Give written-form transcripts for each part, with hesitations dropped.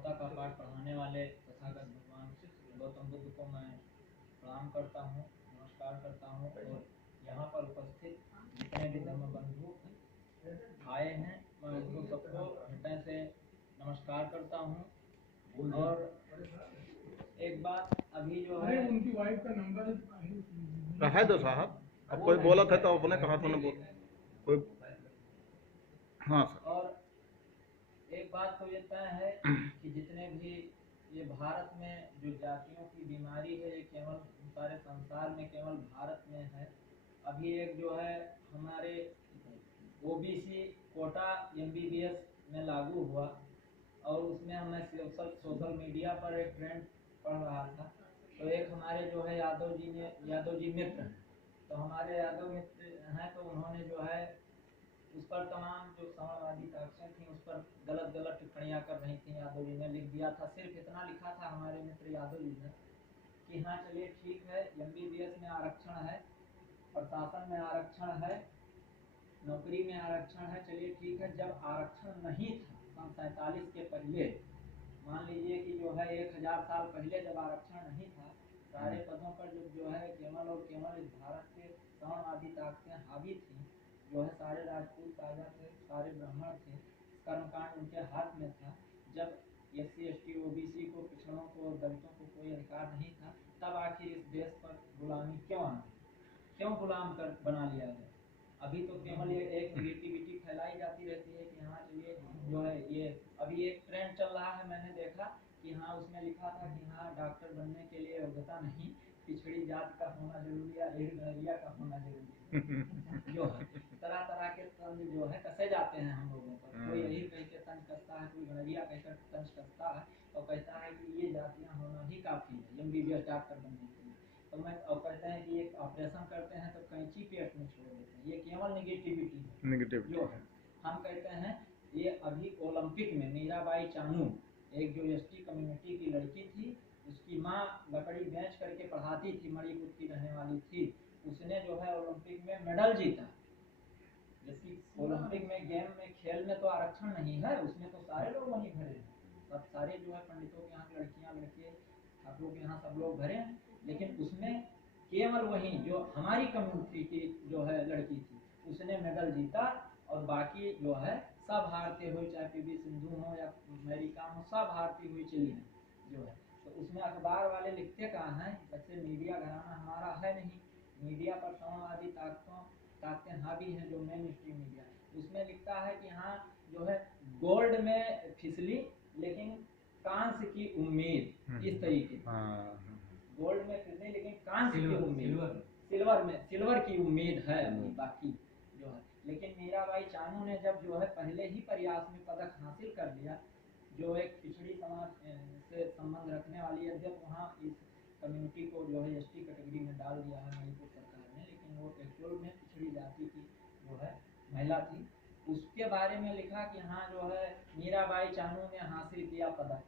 मानवता का पाठ पढ़ाने वाले तथागत भगवान गौतम बुद्ध को मैं प्रणाम करता हूँ, नमस्कार करता हूँ। और यहाँ पर उपस्थित जितने भी धर्म बंधु आए हैं मैं उनको सबको हृदय से नमस्कार करता हूँ। और एक बात अभी जो है उनकी वाइफ का नंबर है दो साहब, अब कोई बोला था तो अपने कहा था ना बोल कोई। हाँ सर। और एक बात तो ये तय है कि जितने भी ये भारत में जो जातियों की बीमारी है ये केवल सारे संसार में केवल भारत में है। अभी एक जो है हमारे ओबीसी कोटा एमबीबीएस में लागू हुआ और उसमें मैं सोशल मीडिया पर एक ट्रेंड पढ़ रहा था। तो एक हमारे जो है यादव जी मित्र हैं, तो हमारे यादव मित्र हैं, तो उन्होंने जो है उस पर तमाम जो समाजवादी ताकतें थी उस पर गलत टिप्पणियां कर रही थी। यादव जी ने लिख दिया था, सिर्फ इतना लिखा था हमारे मित्र यादव जी ने कि हाँ चलिए ठीक है, एमबीबीएस में आरक्षण है, प्रशासन में आरक्षण है, नौकरी में आरक्षण है, चलिए ठीक है। जब आरक्षण नहीं था सन 47 के पहले, मान लीजिए कि जो है 1000 साल पहले जब आरक्षण नहीं था, सारे पदों पर जो है केवल और केवल इस भारत के समाजवादी ताकतें हावी थी। जो है सारे राजपूत राजा थे, सारे ब्राह्मण थे, कर्मकांड उनके हाथ में था। जब SC ST OBC को, पिछड़ों को और दलितों को कोई अधिकार नहीं था, तब आखिर इस देश पर गुलामी क्यों आना, क्यों गुलाम कर बना लिया गया। अभी तो केवल ये एक निगेटिविटी फैलाई जाती रहती है कि हाँ चलिए जो है ये अभी एक ट्रेंड चल रहा है। मैंने देखा कि हाँ उसमें लिखा था कि हाँ डॉक्टर बनने के लिए योग्यता नहीं, पिछड़ी जात का होना जरूरी है, गणरिया का होना जरूरी है। जो है तरह तरह के तंज जो है कसे जाते हैं हम लोगों पर। कोई यही कह के तंज कसता है, कोई गणरिया कहकर तंज कसता है और कहता है कि ये जातियाँ होना ही काफी है एमबीबीएस डॉक्टर बनने के लिए। तो मैं और कहते हैं कि एक ऑपरेशन करते हैं तो कैंची पेट में छोड़ देते हैं, ये केवल निगेटिविटी है। नेगेटिव जो है हम कहते हैं ये अभी ओलंपिक में मीराबाई चानू, एक जो ST कम्युनिटी की लड़की थी, उसकी माँ लकड़ी बेच करके पढ़ाती थी, मणिपुर की रहने वाली थी, उसने जो है ओलंपिक में मेडल जीता। जबकि ओलंपिक में गेम में खेल में तो आरक्षण नहीं है, उसमें तो सारे लोग वहीं भरे हैं, सब सारे जो है पंडितों के यहाँ लड़कियां लड़के आप लोग के यहाँ सब लोग भरे हैं। लेकिन उसमें केवल वही जो हमारी कम्युनिटी की जो है लड़की थी उसने मेडल जीता और बाकी जो है सब हारते हुए, चाहे PV सिंधु हो या मैरी कॉम हो, सब हारती हुई चली है जो है। तो उसमें अखबार वाले लिखते कहाँ हैं, वैसे मीडिया घराना हमारा है नहीं, मीडिया पर समाजवादी ताकतें हावी हैं जो मेन स्ट्रीम मीडिया, उसमें लिखता है कि हाँ जो है गोल्ड में फिसली लेकिन कांस्य की उम्मीद, इस तरीके गोल्ड में फिसली लेकिन कांस्य की उम्मीद, सिल्वर की उम्मीद है अभी बाकी जो है। लेकिन मीराबाई चानू ने जब जो है पहले ही प्रयास में पदक हासिल कर लिया, जो एक पिछड़ी समाज से संबंध रखने वाली है, जब वहाँ इस कम्युनिटी को जो है ST कैटेगरी में डाल दिया है मणिपुर सरकार ने, लेकिन वो एक्चुअल में पिछड़ी जाति की जो है महिला थी। उसके बारे में लिखा कि हाँ जो है मीराबाई चानू ने हासिल किया पदक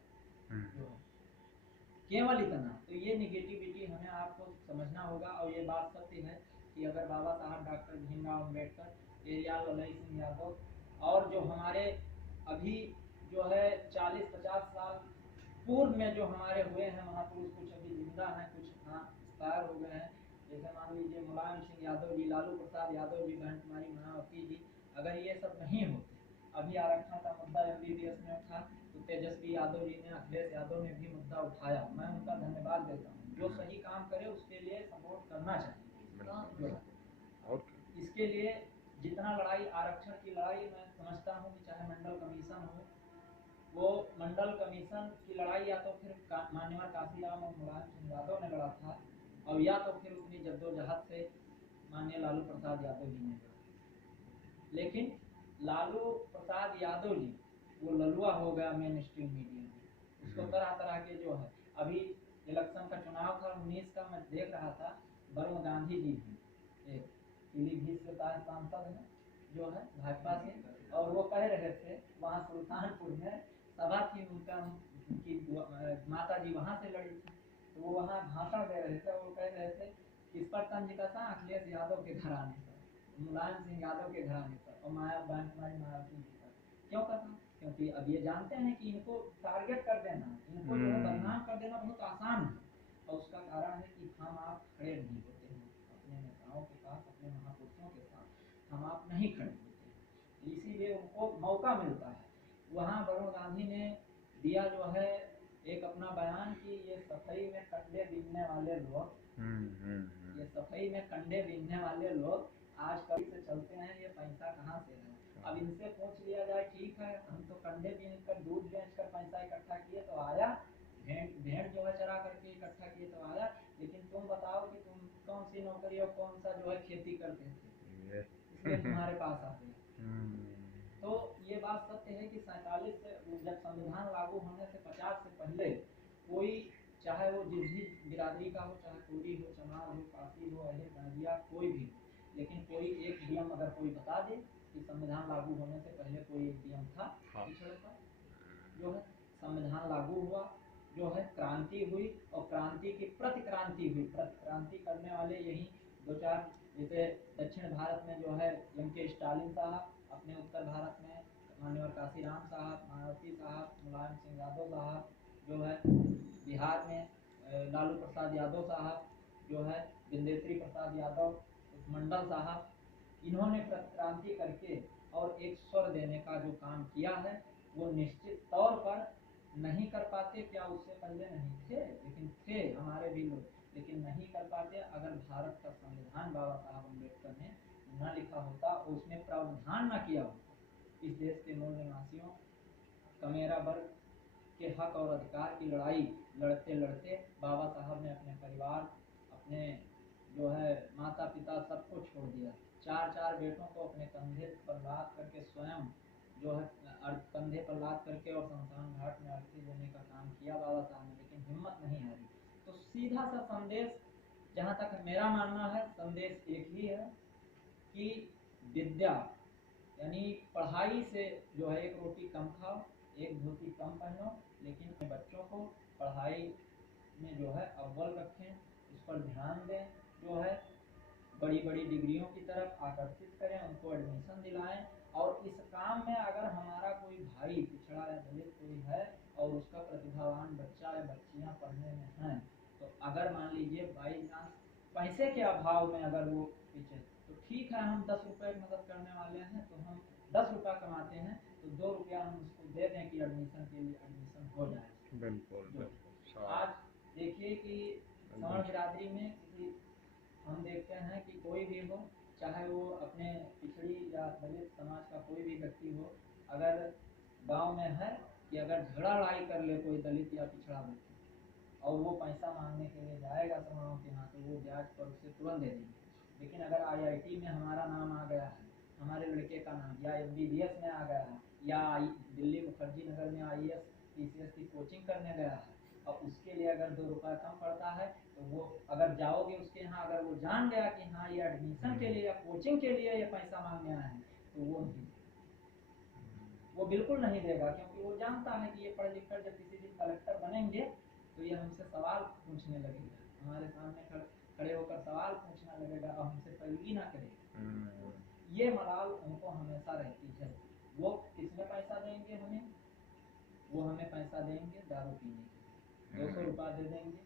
जो है, केवल इतना। तो ये निगेटिविटी हमें आपको समझना होगा। और ये बात सत्य है कि अगर बाबा साहब डॉक्टर भीमराव अम्बेडकर, पेरियार ललई सिंह यादव और जो हमारे अभी जो है 40-50 साल पूर्व में जो हमारे हुए हैं महापुरुष, कुछ अभी जिंदा हैं, कुछ हाँ एक्सपायर हो गए हैं, जैसे मान लीजिए मुलायम सिंह यादव जी, लालू प्रसाद यादव जी, बहन कुमारी मायावती जी, अगर ये सब नहीं होते, अभी आरक्षण का मुद्दा MBBS में था तो तेजस्वी यादव जी ने, अखिलेश यादव ने भी मुद्दा उठाया, मैं उनका धन्यवाद देता हूँ। जो सही काम करे उसके लिए सपोर्ट करना चाहिए। और इसके लिए जितना लड़ाई, आरक्षण की लड़ाई, मैं समझता हूँ कि चाहे मंडल कमीशन हो, वो मंडल कमीशन की लड़ाई या तो फिर मान्यवर काशीराम और मुलायम सिंह यादव ने लड़ा था, और या तो फिर उतनी जद्दोजहद से माननीय लालू प्रसाद यादव जी ने लड़ा। लेकिन लालू प्रसाद यादव जी वो ललुआ हो गया मेन स्ट्रीम मीडिया में, उसको तरह तरह के जो है, अभी इलेक्शन का चुनाव था 19 का, मैं देख रहा था, वरुण गांधी जी हैं एक पीलीभीत से सांसद हैं जो है भाजपा से, और वो कह रहे थे वहाँ सुल्तानपुर में सभा थी उनका, उनकी माता जी वहाँ से लड़ी थी, तो वो वहाँ भाषण दे रहे थे, वो कह रहे थे किस पर तंज कसा, अखिलेश यादव के घराने पर, मुलायम सिंह यादव के घराने पर और बहन कुमारी मायावती जी पर। क्यों कसा? क्योंकि अब ये जानते हैं कि इनको टारगेट कर देना, इनको जो है बदनाम कर देना बहुत आसान है। और उसका कारण है कि हम आप खड़े नहीं होते हैं अपने नेताओं के साथ, अपने महापुरुषों के साथ हम आप नहीं खड़े होते हैं, इसीलिए उनको मौका मिलता है। वहाँ वरुण गांधी ने दिया जो है एक अपना बयान कि ये सफाई में कंडे बीनने वाले लोग, ये सफाई में कंडे बीनने वाले लोग आज कभी से चलते हैं, ये पैसा कहाँ से है। अब इनसे पूछ लिया जाए, ठीक है हम तो कंडे बीन कर दूध बेच कर पैसा इकट्ठा किए तो आया, भेड़ जो है चरा करके इकट्ठा किए तो आया, लेकिन तुम बताओ कि तुम कौन सी नौकरी और कौन सा जो है खेती करते थे, इसलिए तुम्हारे पास आ गए। तो ये बात सत्य है कि 47 से जब संविधान लागू होने से 50 से पहले कोई, चाहे वो जिस भी बिरादरी का हो, चाहे कोरी हो, चमार हो, पासी हो, अहिर गाजिया, कोई भी, लेकिन कोई एक नियम अगर कोई बता दे कि संविधान लागू होने से पहले कोई एक नियम था पिछड़े का, जो है संविधान लागू हुआ, जो है क्रांति हुई, और क्रांति की प्रतिक्रांति हुई। प्रतिक्रांति करने वाले यही दो चार, जैसे दक्षिण भारत में जो है M.K. स्टालिन साहब, अपने उत्तर भारत में मान्यवर काशीराम साहब, मायावती साहब, मुलायम सिंह यादव साहब, जो है बिहार में लालू प्रसाद यादव साहब, जो है बिंदेश्वरी प्रसाद यादव, मंडल साहब, इन्होंने प्रतिक्रांति करके और एक स्वर देने का जो काम किया है, वो निश्चित तौर पर नहीं कर पाते। क्या उससे पहले नहीं थे? लेकिन थे हमारे भी लोग, लेकिन नहीं कर पाते। अगर भारत का संविधान बाबा साहब अम्बेडकर ने न लिखा होता और उसमें प्रावधान न किया होता, इस देश के मूल निवासियों कमेरा वर्ग के हक और अधिकार की लड़ाई लड़ते लड़ते बाबा साहब ने अपने परिवार, अपने जो है माता पिता सबको छोड़ दिया। 4 बेटों को अपने कंधे पर लाद करके स्वयं जो है कंधे पर लाद करके और शमशान घाट में अर्थी देने का काम किया बाबा साहब ने, लेकिन हिम्मत नहीं हारी। तो सीधा सा संदेश, जहाँ तक मेरा मानना है, संदेश एक ही है कि विद्या यानी पढ़ाई से जो है एक रोटी कम खाओ, एक धोती कम पहनो, लेकिन अपने बच्चों को पढ़ाई में जो है अव्वल रखें, उस पर ध्यान दें, जो है बड़ी बड़ी डिग्रियों की तरफ आकर्षित करें, उनको एडमिशन दिलाएं। और इस काम में अगर हमारा कोई भाई पिछड़ा या दलित कोई है और उसका प्रतिभावान बच्चा या बच्चियां पढ़ने में हैं, तो अगर मान लीजिए बाई चांस पैसे के अभाव में अगर वो पीछे, तो ठीक है हम 10 रुपये मदद करने वाले हैं, तो हम 10 रुपया कमाते हैं तो 2 रुपया हम उसको दे दें कि एडमिशन के लिए एडमिशन हो जाए। बिल्कुल। आज देखिए कि सवर्ण बिरादरी में किसी, हम देखते हैं कि कोई भी हो, चाहे वो अपने पिछड़ी या दलित समाज का कोई भी व्यक्ति हो, अगर गांव में है कि अगर झगड़ा लड़ाई कर ले कोई दलित या पिछड़ा व्यक्ति और वो पैसा मांगने के लिए जाएगा सवर्णों के यहाँ, तो वो ब्याज पर उसे तुरंत दे देंगे। लेकिन अगर IIT में हमारा नाम आ गया है, हमारे लड़के का नाम, या MBBS में आ गया है, या दिल्ली मुखर्जी नगर में IAS PCS की कोचिंग करने गया है, और उसके लिए अगर 2 रुपया कम पड़ता है, तो वो अगर जाओगे उसके यहाँ, अगर वो जान गया कि हाँ ये एडमिशन के लिए या कोचिंग के लिए ये पैसा मांगने आए हैं, तो वो नहीं, वो बिल्कुल नहीं देगा, क्योंकि वो जानता है कि ये पढ़ लिख कर जब किसी दिन कलेक्टर बनेंगे तो ये हमसे सवाल पूछने लगेगा, हमारे सामने खड़े होकर सवाल पूछना लगेगा और हमसे पैरवी ना करेगा। ये मलाल उनको हमेशा रहती है। वो किसमें पैसा देंगे हमें? वो हमें पैसा देंगे दारू पीने के लिए, 200 रुपया दे देंगे,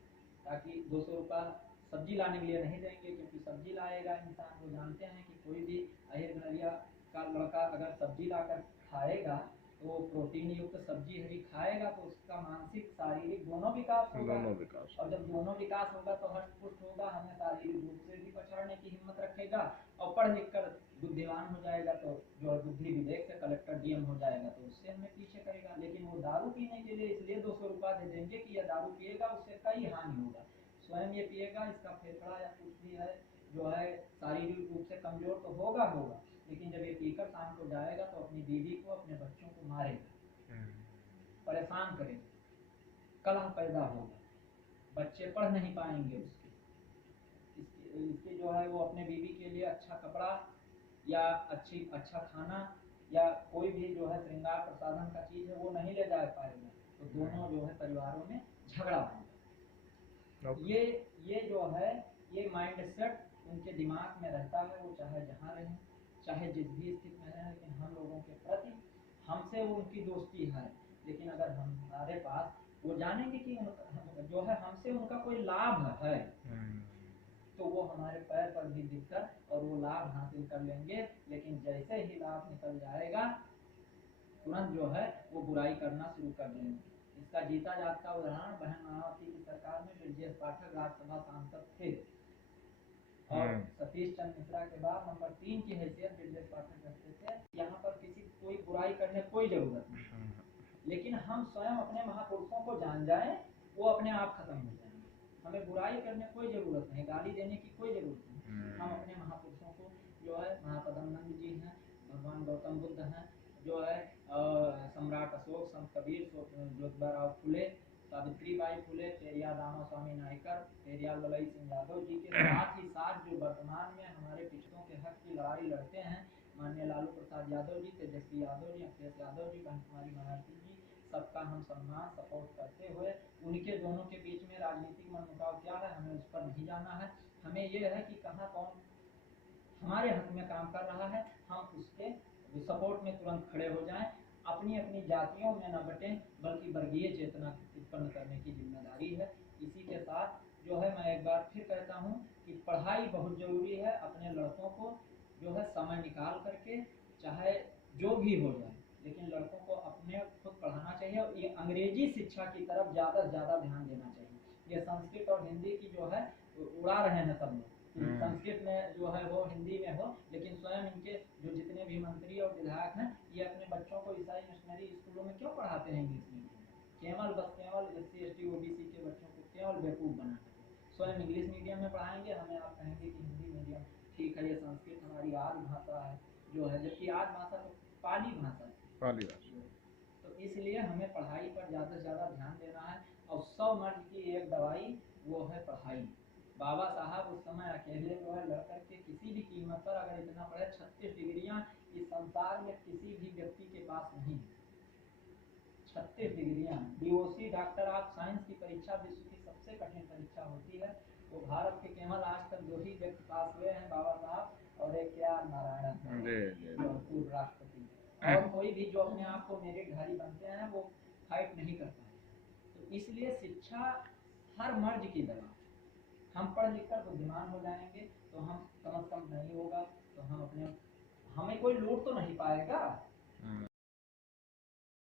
ताकि 200 रुपया सब्जी लाने के लिए नहीं देंगे, क्योंकि सब्जी लाएगा इंसान, वो जानते हैं कि कोई भी अहिर गनरिया का लड़का अगर सब्जी लाकर खाएगा तो वो प्रोटीन युक्त सब्जी हरी खाएगा, तो उसका मानसिक शारीरिक दोनों विकास होगा। और जब दोनों विकास होगा तो हष्ट पुष्ट होगा, हमें शारीरिक रूप से भी पछाड़ने की हिम्मत रखेगा, और पढ़ लिख कर बुद्धिमान हो जाएगा तो जो है बुद्धि विवेक से कलेक्टर DM हो जाएगा, तो उससे हमें पीछे करेगा। लेकिन वो दारू पीने के लिए इसलिए 200 रुपया दे देंगे कि यह दारू पिएगा उससे कई हानि होगा, स्वयं ये पिएगा, इसका फेफड़ा या कुछ भी है जो है शारीरिक रूप से कमजोर तो होगा, लेकिन जब ये पीकर शाम को जाएगा तो अपनी बीवी को, अपने बच्चों को मारेगा, परेशान करेगा, कलह पैदा होगा, बच्चे पढ़ नहीं पाएंगे उसके, इसके जो है वो अपने बीवी के लिए अच्छा कपड़ा या अच्छा खाना या कोई भी जो है श्रृंगार प्रसाधन का चीज है वो नहीं ले जा पाएगा, तो दोनों जो है परिवारों में झगड़ा होगा। ये जो है ये माइंडसेट उनके दिमाग में रहता है, वो चाहे जहाँ रहें, चाहे जिस भी स्थिति में रहें, लेकिन हम लोगों के प्रति हमसे वो उनकी दोस्ती है, लेकिन अगर हमारे पास वो जानेंगे कि जो है हमसे उनका कोई लाभ है, तो वो हमारे पैर पर भी दिखकर और वो लाभ हासिल कर लेंगे। लेकिन जैसे ही लाभ निकल जाएगा, तुरंत जो है वो बुराई करना शुरू कर देंगे। इसका जीता जागता उदाहरण बहन मायावती की सरकार में ब्रजेश पाठक राज्यसभा सांसद थे, और सतीश चंद्र मिश्रा के बाद नंबर 3 की हैसियत ब्रजेश पाठक रखते थे। यहाँ पर किसी कोई बुराई करने कोई जरूरत नहीं, लेकिन हम स्वयं अपने महापुरुषों को जान जाएं, वो अपने आप खत्म हो जाएंगे। हमें बुराई करने कोई जरूरत नहीं, गाली देने की कोई जरूरत नहीं। हम अपने महापुरुषों को जो है, महापद्मनंद जी हैं, भगवान गौतम बुद्ध हैं, जो है सम्राट अशोक, संत कबीर, ज्योतिबा राव फुले, सावित्रीबाई फुले, पेरियार रामास्वामी नायकर, पेरियार ललई सिंह यादव जी के साथ ही साथ जो वर्तमान में हमारे पिछड़ों के हक की लड़ाई लड़ते हैं, माननीय लालू प्रसाद यादव जी, तेजस्वी यादव जी, अखिलेश यादव जी, बहन कुमारी मायावती जी, सबका हम सम्मान सपोर्ट करते हुए उनके दोनों के बीच में राजनीतिक मनमुटाव क्या है हमें उस पर नहीं जाना है। हमें ये है कि कहाँ कौन हमारे हक में काम कर रहा है, हम उसके सपोर्ट में तुरंत खड़े हो जाएं। अपनी अपनी जातियों में न बटें, बल्कि वर्गीय चेतना उत्पन्न करने की जिम्मेदारी है। इसी के साथ जो है मैं एक बार फिर कहता हूँ कि पढ़ाई बहुत जरूरी है। अपने लड़कों को जो है समय निकाल करके, चाहे जो भी हो जाए, लेकिन लड़कों को अपने खुद पढ़ाना चाहिए, और ये अंग्रेजी शिक्षा की तरफ ज़्यादा से ज़्यादा ध्यान देना चाहिए। ये संस्कृत और हिंदी की जो है उड़ा रहे हैं सब लोग, संस्कृत में जो है वो हिंदी में हो, लेकिन स्वयं इनके जो जितने भी मंत्री और विधायक हैं, ये अपने बच्चों को ईसाई मिशनरी स्कूलों में क्यों पढ़ाते हैं इंग्लिश मीडियम? केवल SC ST OBC के बच्चों को केवल बेवकूफ़ बनाते हैं। स्वयं इंग्लिश मीडियम में पढ़ाएंगे, हमें आप कहेंगे कि हिंदी मीडियम ठीक है, ये संस्कृत हमारी आर्य भाषा है जो है, जबकि आर्य भाषा तो पाली भाषा है। तो इसलिए हमें पढ़ाई पर ज़्यादा से ज़्यादा ध्यान देना है, और 100 मर्ज की एक दवाई वो है पढ़ाई। बाबा साहब उस समय अकेले जो है लड़कर के किसी भी कीमत पर अगर इतना पढ़े, 36 डिग्रियां इस संसार में किसी भी व्यक्ति के पास नहीं है। 36 डिग्रियां, DOC डॉक्टर ऑफ साइंस की परीक्षा विश्व की सबसे कठिन परीक्षा होती है। वो भारत के केवल आज तक 2 ही व्यक्ति पास हुए हैं, बाबा साहब और एक क्या नारायण पूर्व राष्ट्रपति। और कोई भी जो अपने आप को मेरिटधारी बनते हैं वो फाइट नहीं करता है। तो इसलिए शिक्षा हर मर्ज की दवा। हम पढ़ लिख कर बुद्धिमान हो जाएंगे तो हम कम नहीं होगा, तो हम अपने हमें कोई लूट तो नहीं पाएगा।